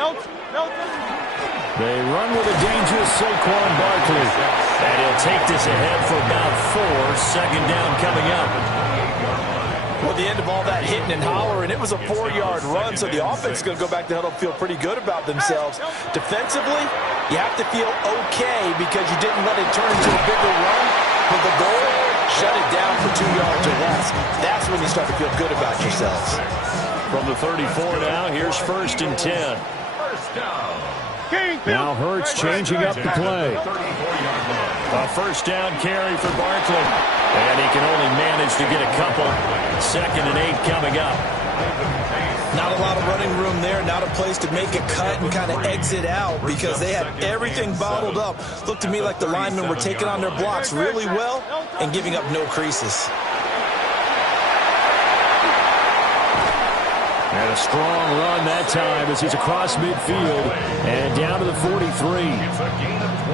They run with a dangerous Saquon Barkley. And he'll take this ahead for about 4. Second down coming up. Well, the end of all that hitting and hollering, it was a 4-yard run, so the offense is going to go back to huddle, feel pretty good about themselves. Defensively, you have to feel okay because you didn't let it turn into a bigger run. But the goal, shut it down for 2 yards or less. That's when you start to feel good about yourselves. From the 34 now, here's 1st and 10. Now Hurts changing up the play. A first down carry for Barkley. And he can only manage to get a couple. 2nd and 8 coming up. Not a lot of running room there. Not a place to make a cut and kind of exit out because they had everything bottled up. Looked to me like the linemen were taking on their blocks really well and giving up no creases. And a strong run that time as he's across midfield and down to the 43.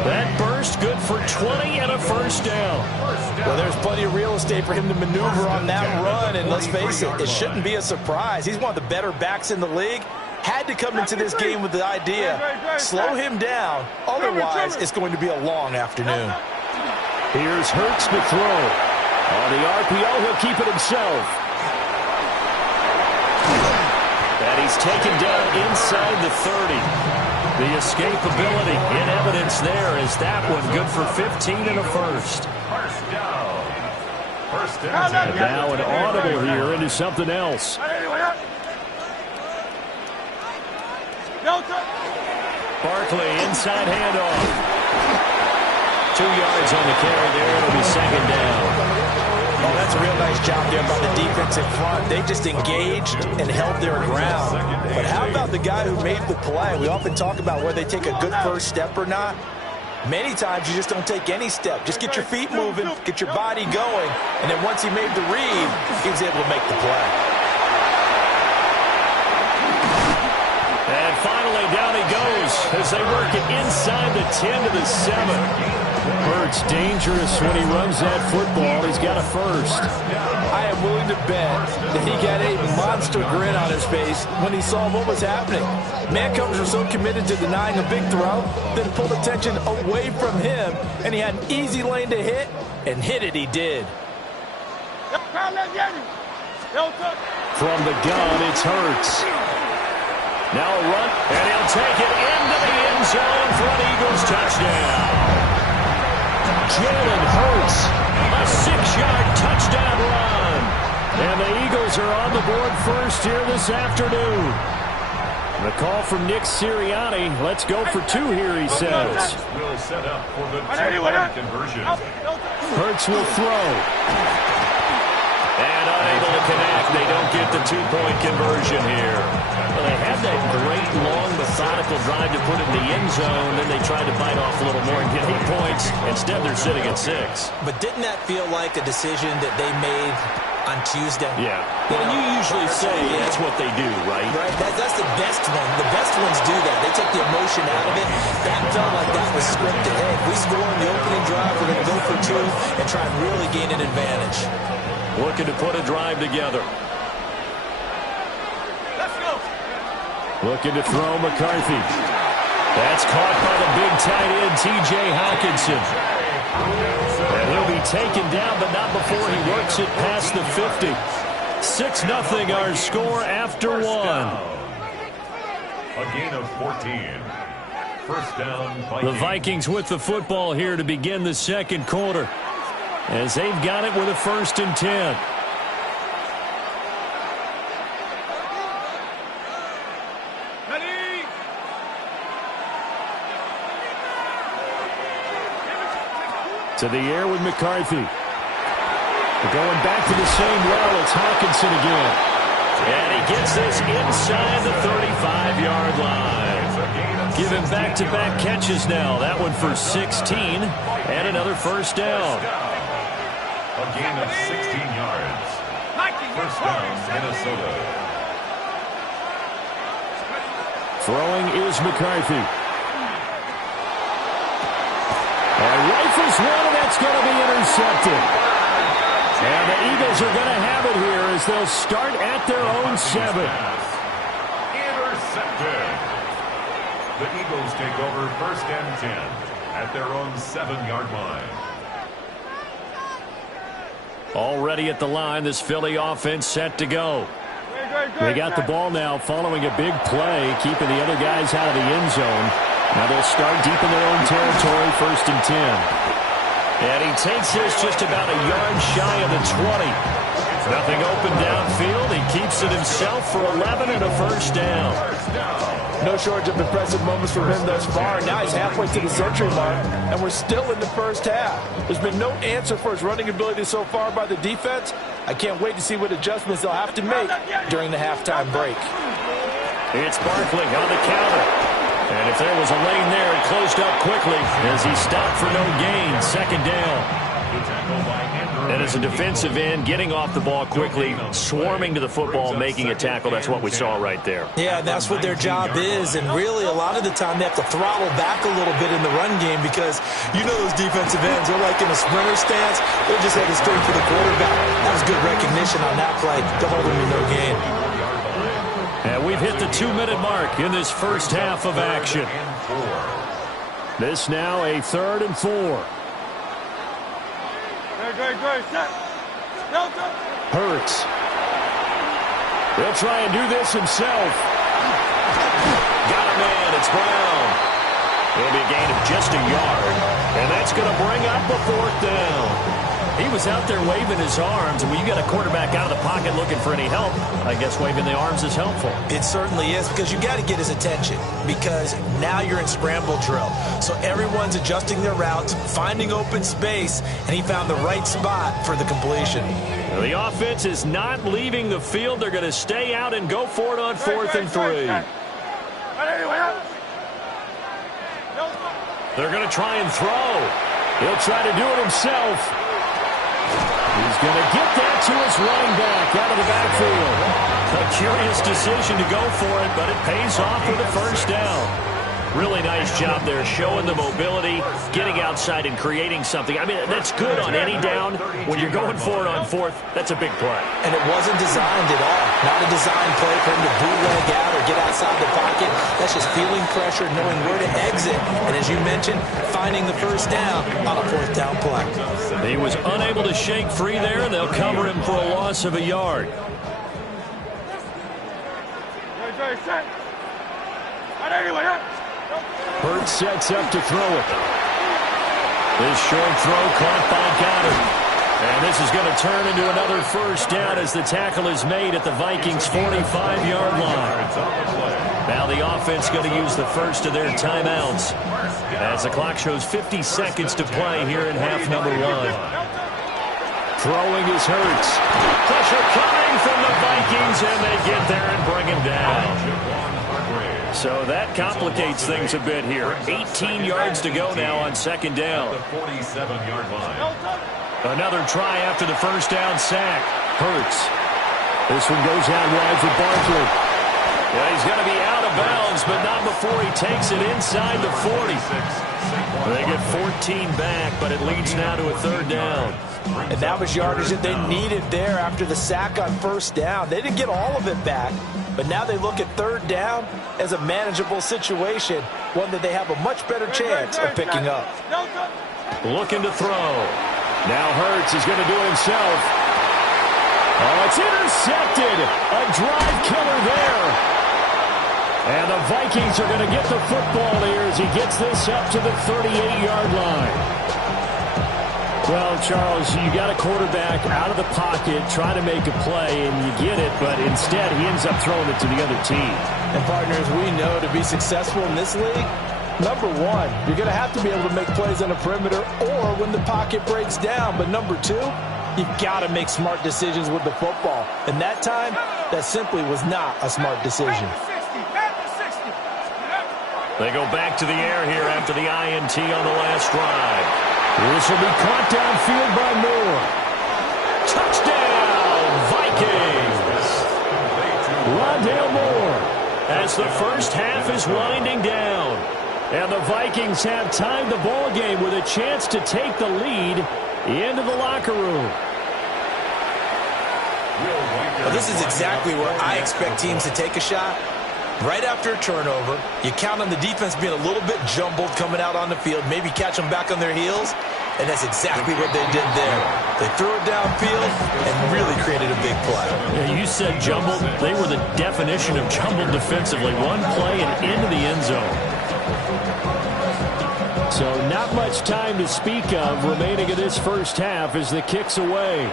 That burst good for 20 and a first down. Well, there's plenty of real estate for him to maneuver on that run, and let's face it, it shouldn't be a surprise. He's one of the better backs in the league. Had to come into this game with the idea, slow him down, otherwise it's going to be a long afternoon. Here's Hurts to throw. On the RPO, he'll keep it himself. And he's taken down inside the 30. The escapability in evidence there is that one good for 15 and a first. And now an audible here into something else. Barkley inside handoff. 2 yards on the carry there. It'll be 2nd down. Oh, that's a real nice job there by the defense in front. They just engaged and held their ground. But how about the guy who made the play? We often talk about whether they take a good first step or not. Many times you just don't take any step. Just get your feet moving, get your body going, and then once he made the read, he was able to make the play. And finally, down he goes as they work it inside the 10 to the 7. Hurts dangerous when he runs that football. He's got a first. I am willing to bet that he got a monster grin on his face when he saw what was happening. Man coverage was so committed to denying a big throw, then pulled attention away from him, and he had an easy lane to hit, and hit it he did. From the gun, it's Hurts. Now a run, and he'll take it into the end zone for an Eagles touchdown. Jalen Hurts, a 6-yard touchdown run. And the Eagles are on the board first here this afternoon. The call from Nick Sirianni. Let's go for 2 here, he says. Will set up for the 2-point conversion. Hurts will throw. And unable to connect. They don't get the 2-point conversion here. Well, they had that great, long, methodical drive to put in the end zone. Then they tried to bite off a little more and get 8 points. Instead, they're sitting at 6. But didn't that feel like a decision that they made on Tuesday? Yeah. Well, you usually say that's what they do, right? Right. That's the best one. The best ones do that. They take the emotion out of it. That felt like that was scripted. Hey, if we score on the opening drive, we're going to go for 2 and try and really gain an advantage. Looking to put a drive together. Let's go. Looking to throw McCarthy. That's caught by the big tight end, T.J. Hockenson. And he'll be taken down, but not before he works it past the 50. 6-0 our score after 1. A gain of 14. First down, Vikings. The Vikings with the football here to begin the second quarter, as they've got it with a 1st and 10. To the air with McCarthy. Going back to the same well, it's Hockenson again. And he gets this inside the 35-yard line. Give him back-to-back catches now. That one for 16 and another first down. A gain of 16 yards. First down, Minnesota. Throwing is McCarthy. And rifles one, and that's going to be intercepted. And the Eagles are going to have it here as they'll start at their own 7. Intercepted. The Eagles take over 1st and 10 at their own 7-yard line. Already at the line, this Philly offense set to go. They got the ball now following a big play, keeping the other guys out of the end zone. Now they'll start deep in their own territory, 1st and 10. And he takes this just about a yard shy of the 20. Nothing open downfield. He keeps it himself for 11 and a 1st down. No shortage of impressive moments from him thus far. Now he's halfway to the century mark, and we're still in the 1st half. There's been no answer for his running ability so far by the defense. I can't wait to see what adjustments they'll have to make during the halftime break. It's Barkley on the counter. And if there was a lane there, it closed up quickly as he stopped for no gain. 2nd down. And as a defensive end, getting off the ball quickly, swarming to the football, making a tackle. That's what we saw right there. Yeah, and that's what their job is. And really, a lot of the time, they have to throttle back a little bit in the run game because you know those defensive ends, they're like in a sprinter stance. They're just heading straight for the quarterback. That was good recognition on that play. Don't hold them to no gain. And we've hit the 2-minute mark in this 1st half of action. This now a 3rd and 4. Hurts. He'll try and do this himself. Got a man. It's Brown. It'll be a gain of just a yard. And that's going to bring up a 4th down. He was out there waving his arms, and when you got a quarterback out of the pocket looking for any help, I guess waving the arms is helpful. It certainly is, because you got to get his attention, because now you're in scramble drill. So everyone's adjusting their routes, finding open space, and he found the right spot for the completion. Well, the offense is not leaving the field. They're going to stay out and go for it on 4th and 3. They're going to try and throw. He'll try to do it himself. He's going to get that to his running back out of the backfield. A curious decision to go for it, but it pays off with a 1st down. Really nice job there, showing the mobility, getting outside and creating something. I mean, that's good on any down. When you're going for it on 4th, that's a big play. And it wasn't designed at all. Not a design play for him to bootleg out or get outside the pocket. That's just feeling pressure, knowing where to exit. And as you mentioned, finding the 1st down on a 4th down play. He was unable to shake free there, and they'll cover him for a loss of a yard. Hurts sets up to throw it. This short throw caught by Goddard. And this is going to turn into another 1st down as the tackle is made at the Vikings' 45-yard line. Now the offense going to use the first of their timeouts as the clock shows 50 seconds to play here in half number 1. Throwing is Hurts. Pressure coming from the Vikings, and they get there and bring him down. So that complicates things a bit here. 18 yards to go now on 2nd down. The 47-yard line. Another try after the 1st down sack. Hurts. This one goes out wide for Barkley. Yeah, he's going to be out of bounds, but not before he takes it inside the 40. They get 14 back, but it leads now to a 3rd down. And that was yardage that they needed there after the sack on 1st down. They didn't get all of it back, but now they look at 3rd down as a manageable situation, one that they have a much better chance of picking up. Looking to throw. Now Hurts is going to do it himself. Oh, it's intercepted. A drive killer there. And the Vikings are going to get the football here as he gets this up to the 38-yard line. Well, Charles, you got a quarterback out of the pocket trying to make a play, and you get it, but instead he ends up throwing it to the other team. And, partners, we know to be successful in this league, number 1, you're going to have to be able to make plays on the perimeter or when the pocket breaks down. But number 2, you've got to make smart decisions with the football. And that time, that simply was not a smart decision. They go back to the air here after the INT on the last drive. This will be caught downfield by Moore. Touchdown, Vikings! Rondale Moore as the 1st half is winding down. And the Vikings have tied the ball game with a chance to take the lead into the locker room. Well, this is exactly where I expect teams to take a shot. Right after a turnover, you count on the defense being a little bit jumbled coming out on the field, maybe catch them back on their heels, and that's exactly what they did there. They threw it downfield and really created a big play. Yeah, you said jumbled. They were the definition of jumbled defensively. One play and into the end zone. So not much time to speak of remaining in this first half as the kick's away.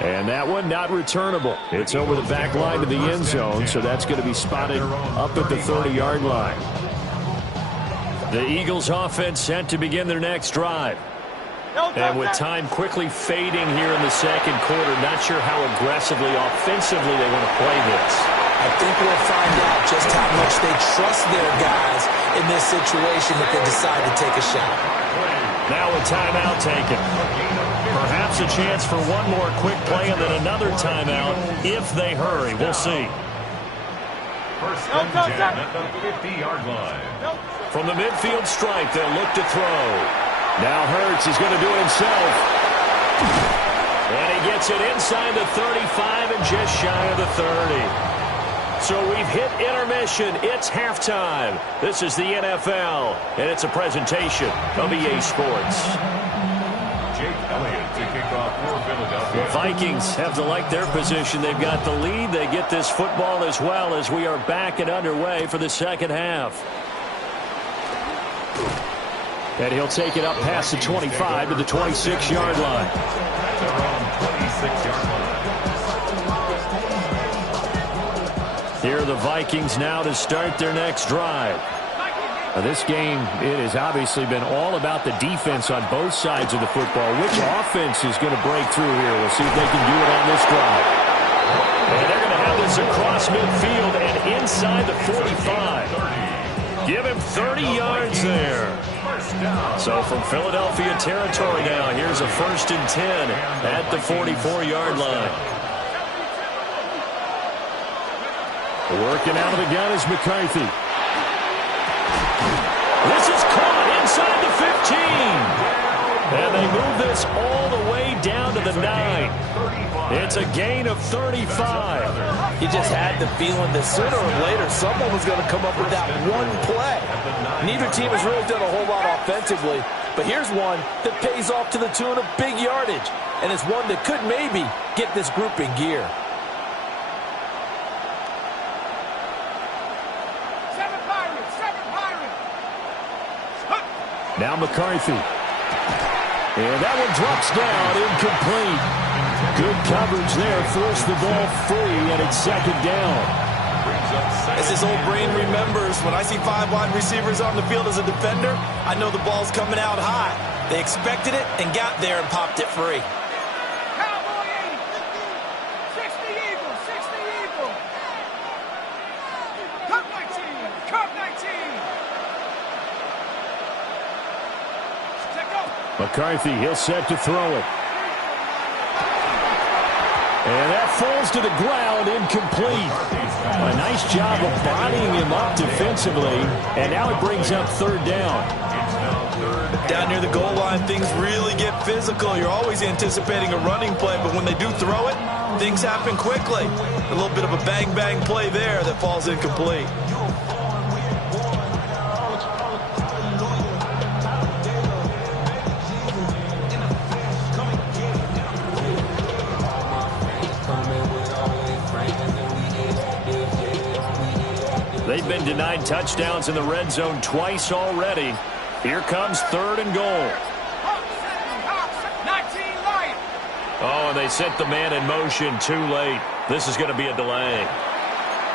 And that one not returnable. It's over the back line to the end zone, so that's going to be spotted up at the 30-yard line. The Eagles offense set to begin their next drive. And with time quickly fading here in the second quarter, not sure how aggressively, offensively they want to play this. I think we'll find out just how much they trust their guys in this situation if they decide to take a shot. Now a timeout taken. Perhaps a chance for one more quick play and then another timeout if they hurry. We'll see. First and 10 at the 50-yard line. From the midfield stripe, they'll look to throw. Now Hurts is going to do it himself. And he gets it inside the 35 and just shy of the 30. So we've hit intermission. It's halftime. This is the NFL, and it's a presentation of EA Sports. Jake Elliott to kick off for Philadelphia. The Vikings have to like their position. They've got the lead. They get this football as well as we are back and underway for the second half. And he'll take it up past the 25 to the 26-yard line. At their own 26-yard line. Here are the Vikings now to start their next drive. Now this game, it has obviously been all about the defense on both sides of the football. Which offense is going to break through here? We'll see if they can do it on this drive. And they're going to have this across midfield and inside the 45. Give him 30 yards there. So from Philadelphia territory now, here's a 1st and 10 at the 44-yard line. Working out of the gun is McCarthy. This is caught inside the 15. And they move this all the way down to the 9. It's a gain of 35. You just had the feeling that sooner or later someone was going to come up with that one play. Neither team has really done a whole lot offensively, but here's one that pays off to the tune of big yardage, and it's one that could maybe get this group in gear. Now McCarthy. And that one drops down, incomplete. Good coverage there, forced the ball free, and it's second down. As his old brain remembers, when I see 5 wide receivers on the field as a defender, I know the ball's coming out high. They expected it and got there and popped it free. Cowboy 80, 60 Eagles, 60 Eagles. Cup 19, Cup 19. McCarthy, he'll set to throw it. And that falls to the ground, incomplete. A nice job of bodying him up defensively, and now it brings up 3rd down. Down near the goal line, things really get physical. You're always anticipating a running play, but when they do throw it, things happen quickly. A little bit of a bang-bang play there that falls incomplete. They've been denied touchdowns in the red zone twice already. Here comes 3rd and goal. Oh, and they sent the man in motion too late. This is going to be a delay.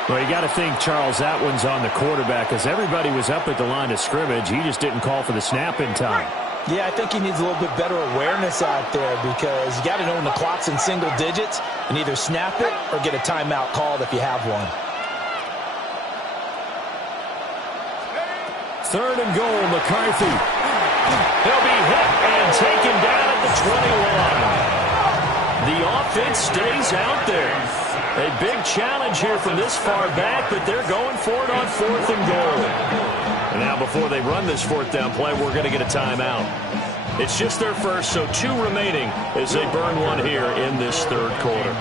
Well, you got to think, Charles, that one's on the quarterback because everybody was up at the line of scrimmage. He just didn't call for the snap in time. Yeah, I think he needs a little bit better awareness out there because you got to know when the clock's in single digits and either snap it or get a timeout called if you have one. 3rd and goal, McCarthy. He'll be hit and taken down at the 21. The offense stays out there. A big challenge here from this far back, but they're going for it on 4th and goal. And now before they run this 4th down play, we're going to get a timeout. It's just their first, so 2 remaining as they burn one here in this 3rd quarter.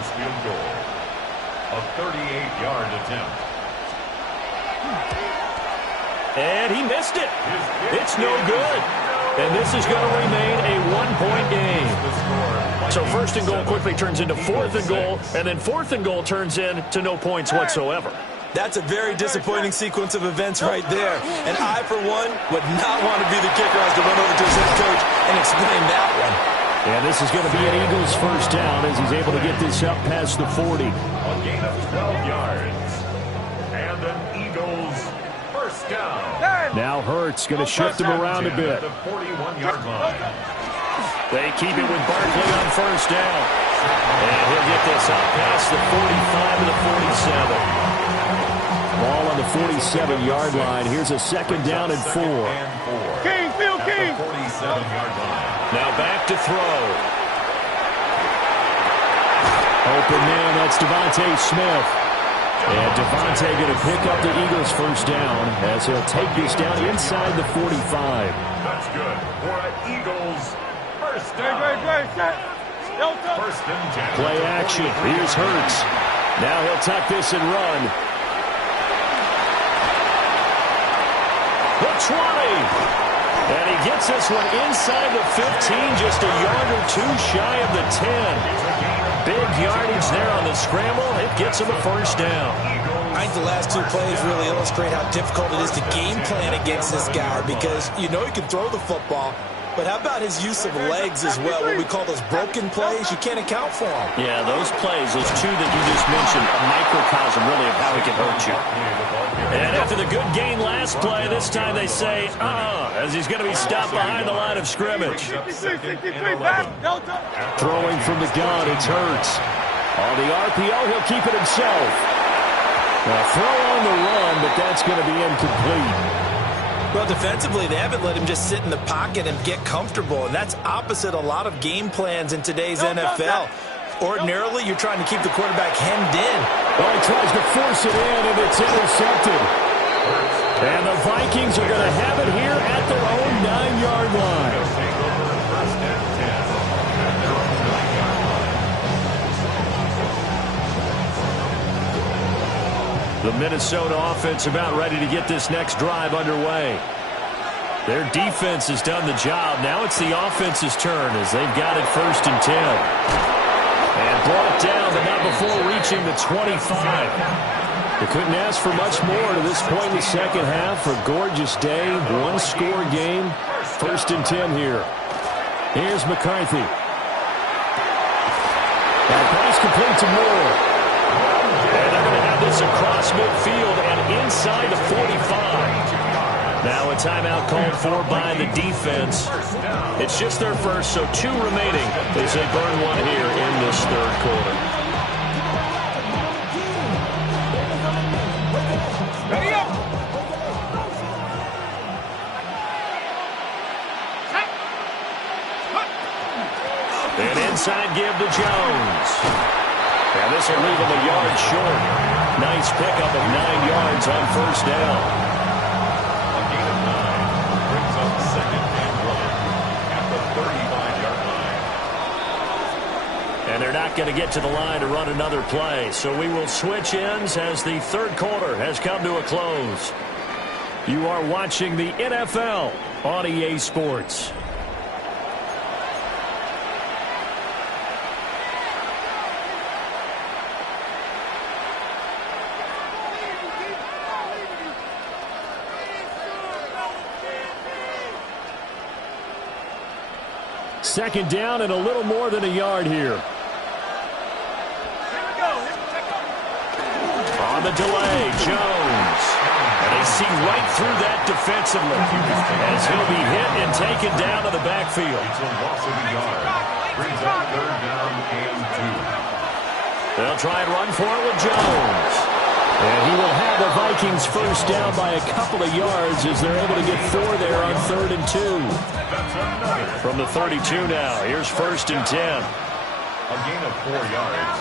A 38-yard attempt. And he missed it. It's no good. And this is going to remain a one-point game. So first and goal quickly turns into fourth and goal, and then fourth and goal turns into no points whatsoever. That's a very disappointing sequence of events right there. And I, for one, would not want to be the kicker as to run over to his head coach and explain that one. And this is going to be an Eagles first down as he's able to get this up past the 40. A gain of 12 yards. And an Eagles first down. Now Hurts going to shift him around a bit. The 41-yard line. They keep it with Barkley on first down. And he'll get this up past the 45 to the 47. Ball on the 47-yard line. Here's a second down and 4. King, Phil King. 47-yard line. Now back to throw. Open man, that's Devontae Smith. And Devontae going to pick up the Eagles first down as he'll take this down inside the 45. That's good for an Eagles first down. First and 10. Play action. Here's Hurts. Now he'll tuck this and run. The 20. And he gets this one inside the 15, just a yard or two shy of the 10. Big yardage there on the scramble. It gets him a first down. I think the last two plays really illustrate how difficult it is to game plan against this guy because you know he can throw the football, but how about his use of legs as well? What we call those broken plays, you can't account for them. Yeah, those plays, those two that you just mentioned, a microcosm really of how he can hurt you. And after the good gain last play, this time they say, as he's going to be stopped behind the line of scrimmage. Throwing from the gun, it's Hurts. On the RPO, he'll keep it himself. Now throw on the run, but that's going to be incomplete. Well, defensively, they haven't let him just sit in the pocket and get comfortable, and that's opposite a lot of game plans in today's NFL. Ordinarily, you're trying to keep the quarterback hemmed in. Well, he tries to force it in, and it's intercepted. And the Vikings are going to have it here at their own 9-yard line. The Minnesota offense about ready to get this next drive underway. Their defense has done the job. Now it's the offense's turn as they've got it first and 10. And brought down, but not before reaching the 25. They couldn't ask for much more to this point in the second half. A gorgeous day, one-score game. First and 10 here. Here's McCarthy. That pass complete to Moore. And they're going to have this across midfield and inside the 45. Now a timeout called for by the defense. It's just their first, so 2 remaining as they burn one here in this third quarter. Ready up. An inside give to Jones. And this will leave him a yard short. Nice pickup of 9 yards on first down. A gain of 9 brings up second and 1 at the 35-yard line. And they're not going to get to the line to run another play. So we will switch ends as the third quarter has come to a close. You are watching the NFL on EA Sports. Second down and a little more than a yard here. On the delay, Jones. And they see right through that defensively as he'll be hit and taken down to the backfield. It's a loss of a yard. Brings up third down and 2. They'll try and run for it with Jones. And he will have the Vikings first down by a couple of yards as they're able to get 4 there on 3rd and 2. From the 32 now, here's first and 10. A gain of 4 yards.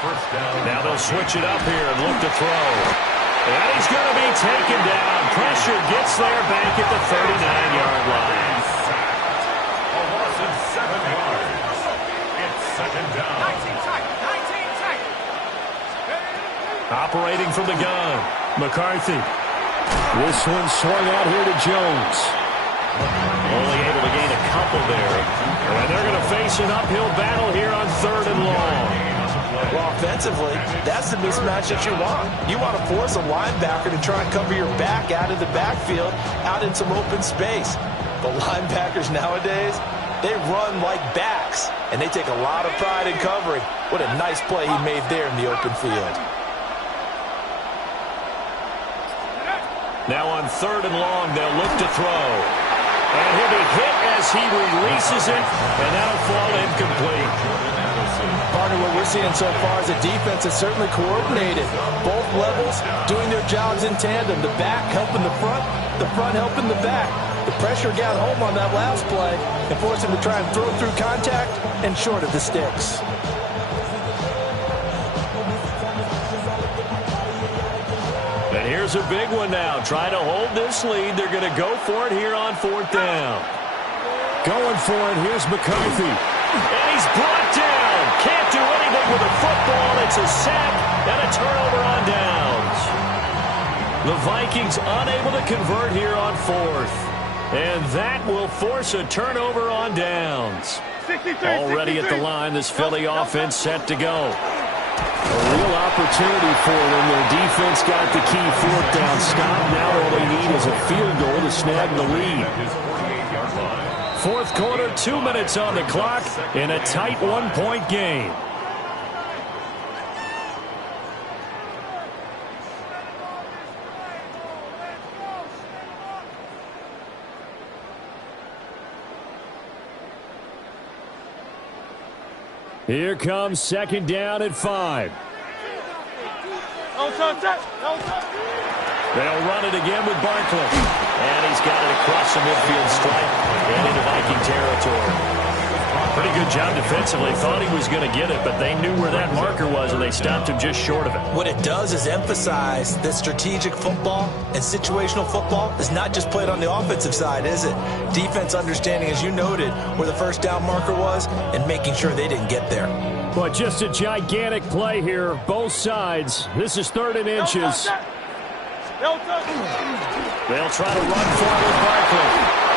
First down. Now they'll switch it up here and look to throw. And he's going to be taken down. Pressure gets there back at the 39-yard line. A loss of 7 yards. It's second down. 19 tight. 19 tight. Operating from the gun, McCarthy. This one swung out here to Jones. Only able to gain a couple there. And they're going to face an uphill battle here on 3rd and long. Well, offensively, that's the mismatch that you want. You want to force a linebacker to try and cover your back out of the backfield, out in some open space. The linebackers nowadays, they run like backs, and they take a lot of pride in covering. What a nice play he made there in the open field. Now on 3rd and long, they'll look to throw. And he'll be hit as he releases it, and that'll fall incomplete. Partner, what we're seeing so far is the defense is certainly coordinated. Both levels doing their jobs in tandem. The back helping the front helping the back. The pressure got home on that last play and forced him to try and throw through contact and short of the sticks. And here's a big one now. Trying to hold this lead. They're going to go for it here on 4th down. Going for it. Here's McCarthy. And he's brought down. Can't do anything with a football. It's a sack and a turnover on downs. The Vikings unable to convert here on 4th. And that will force a turnover on downs. Already at the line, this Philly offense set to go. A real opportunity for them. Their defense got the key 4th down stop. Now all they need is a field goal to snag the lead. 4th quarter, 2 minutes on the clock in a tight 1-point game. Here comes 2nd down at 5. They'll run it again with Barkley. And he's got it across the midfield stripe and into Viking territory. Pretty good job defensively. Thought he was going to get it, but they knew where that marker was, and they stopped him just short of it. What it does is emphasize that strategic football and situational football is not just played on the offensive side, is it? Defense understanding, as you noted, where the 1st down marker was and making sure they didn't get there. But just a gigantic play here, both sides. This is 3rd and inches. They'll try to run for it with Barkley.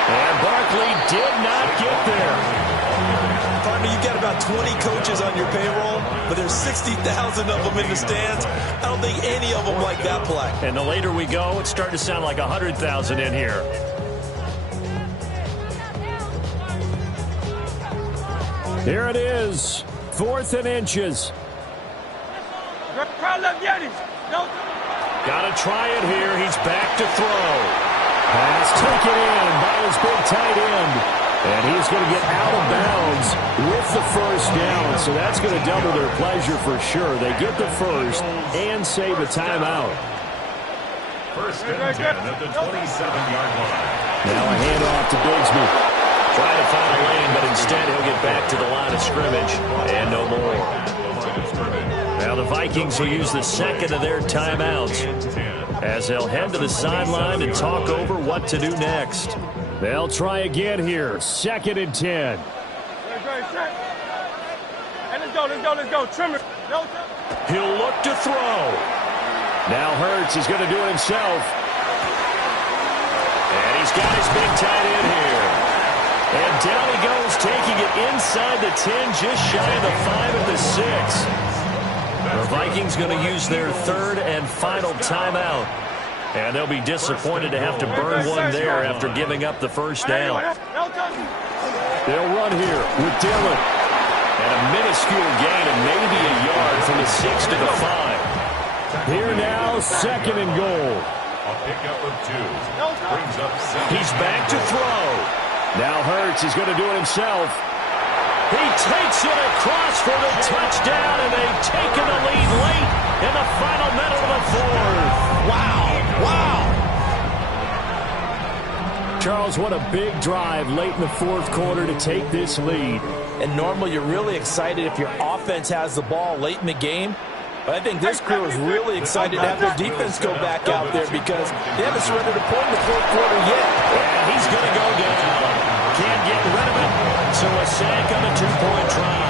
And Barkley did not get there. Partner, you've got about 20 coaches on your payroll, but there's 60,000 of them in the stands. I don't think any of them like that play. And the later we go, it's starting to sound like 100,000 in here. Here it is, 4th and inches. Got to try it here. He's back to throw. Pass taken in by his big tight end. And he's going to get out of bounds with the 1st down. So that's going to double their pleasure for sure. They get the 1st and save a timeout. 1st and 10 at the 27-yard line. Now a handoff to Bigsby. Trying to find a lane, but instead he'll get back to the line of scrimmage and no more. Now the Vikings will use the 2nd of their timeouts as they'll head to the sideline and talk over what to do next. They'll try again here. 2nd and 10. Let's go. Trimmer. He'll look to throw. Now Hurts is going to do it himself. And he's got his big tight end here. And down he goes, taking it inside the 10, just shy of the 5 at the 6. The Vikings going to use their 3rd and final timeout. And they'll be disappointed to have to burn one there after giving up the 1st down. They'll run here with Dillon. And a minuscule gain of maybe a yard from the 6 to the 5. Here now, 2nd and goal. A pickup of 2. Brings up 7. He's back to throw. Now Hurts is going to do it himself. He takes it across for the touchdown, and they've taken the lead late in the final minute of the 4th. Wow. Charles, what a big drive late in the 4th quarter to take this lead. And normally you're really excited if your offense has the ball late in the game. But I think this crew is really excited to have their defense go back out there because they haven't surrendered a point in the 4th quarter yet. And he's going to go down. Can't get rid of it. So a sack on a 2-point try.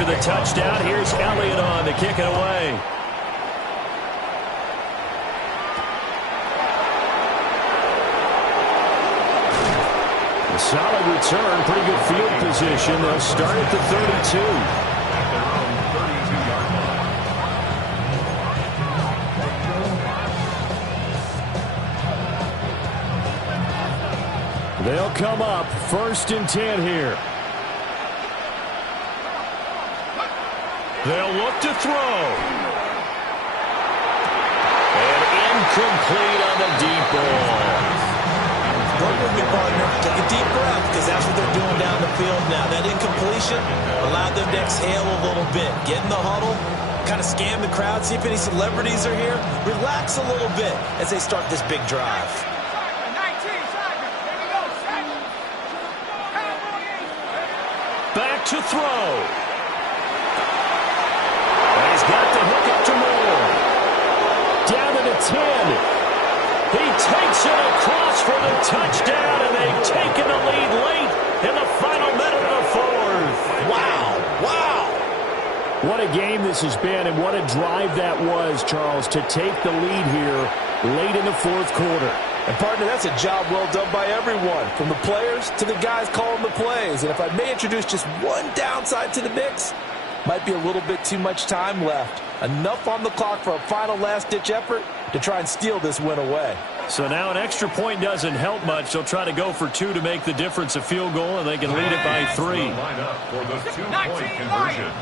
after the touchdown. Here's Elliott on to kick it away. A solid return, pretty good field position. They'll start at the 32. At their own 32-yard line. They'll come up 1st and 10 here. They'll look to throw. And incomplete on the deep ball. Work with me, partner. Take a deep breath, because that's what they're doing down the field now. That incompletion allowed them to exhale a little bit. Get in the huddle, kind of scan the crowd, see if any celebrities are here. Relax a little bit as they start this big drive. Back to throw. And he's got the hook up to Moore. Down to the 10. He takes it across for the touchdown, and they've taken the lead late in the final minute of the 4th. Wow. Wow. What a game this has been, and what a drive that was, Charles, to take the lead here late in the 4th quarter. And, partner, that's a job well done by everyone, from the players to the guys calling the plays. And if I may introduce just one downside to the mix, might be a little bit too much time left. Enough on the clock for a final last-ditch effort to try and steal this win away. So now an extra point doesn't help much. They'll try to go for 2 to make the difference a field goal, and they can lead it by 3. Line up for the 2-point conversion.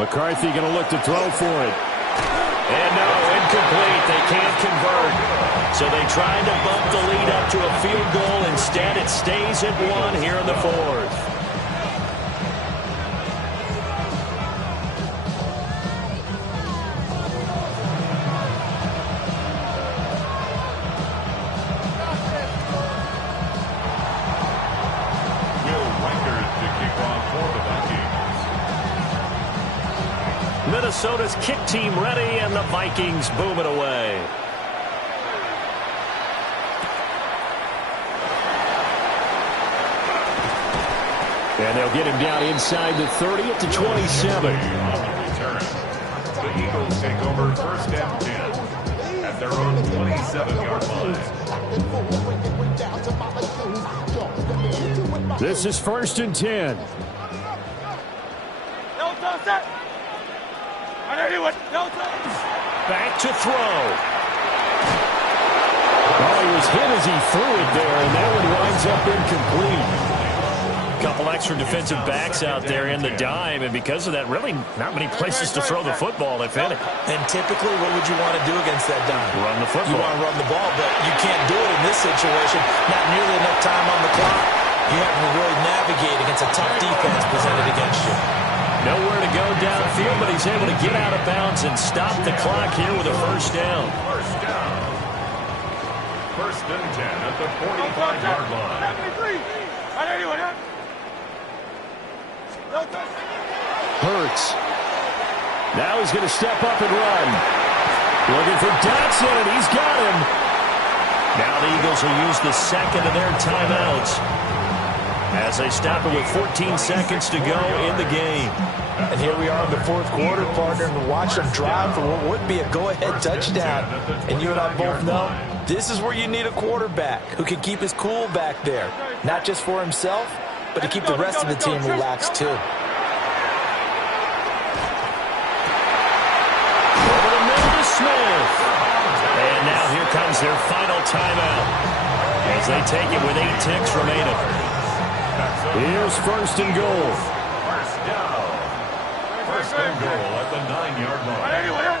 McCarthy going to look to throw for it. And no, incomplete. They can't convert. So they tried to bump the lead up to a field goal. Instead, it stays at 1 here in the 4th. Minnesota's kick team ready, and the Vikings boom it away. And they'll get him down inside the 30 at the 27. The Eagles take over 1st and 10 at their own 27-yard line. This is 1st and 10. Back to throw. Oh, he was hit as he threw it there, and that one winds up incomplete. Couple extra defensive backs out there in the dime, and because of that, really not many places to throw the football, if any. And typically, what would you want to do against that dime? Run the football. You want to run the ball, but you can't do it in this situation. Not nearly enough time on the clock. You have to really navigate against a tough defense presented against you. Nowhere to go downfield, but he's able to get out of bounds and stop the clock here with a 1st down. 1st and 10 at the 45-yard line. Hurts. Now he's going to step up and run. Looking for Dotson, and he's got him. Now the Eagles will use the second of their timeouts as they stop it with 14 seconds to go in the game. And here we are in the 4th quarter, partner, and watch them drive for what would be a go-ahead touchdown. And you and I both know this is where you need a quarterback who can keep his cool back there, not just for himself, but to keep the rest of the team relaxed too. Over the middle to Smith. And now here comes their final timeout as they take it with 8 ticks remaining. Here's 1st and goal. 1st down. 1st and goal at the 9-yard line.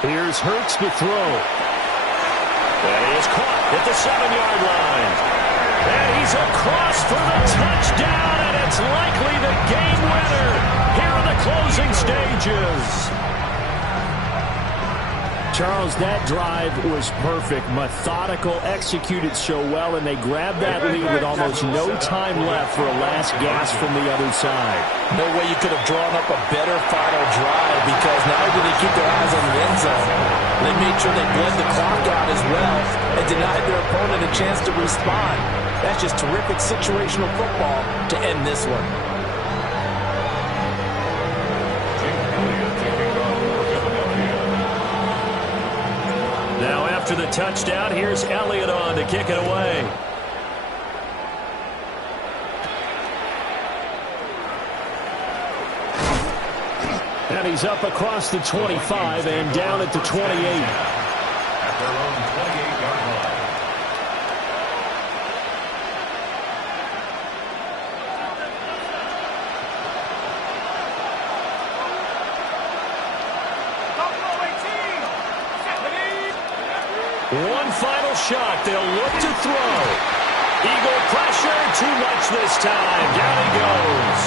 Here's Hurts to throw. And he is caught at the 7-yard line. And he's across for the touchdown, and it's likely the game winner here in the closing stages. Charles, that drive was perfect. Methodical, executed so well, and they grabbed that lead with almost no time left for a last gasp from the other side. No way you could have drawn up a better final drive, because not only did they keep their eyes on the end zone, they made sure they bled the clock out as well and denied their opponent a chance to respond. That's just terrific situational football to end this one. Now after the touchdown, here's Elliott on to kick it away. And he's up across the 25 and down at the 28. At their own 28-yard line. One final shot. They'll look to throw. Eagle pressure. Too much this time. Down he goes.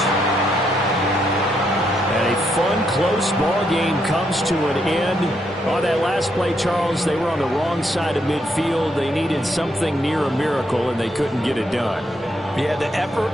And a fun, close ball game comes to an end. On that last play, Charles, they were on the wrong side of midfield. They needed something near a miracle, and they couldn't get it done. Yeah, the effort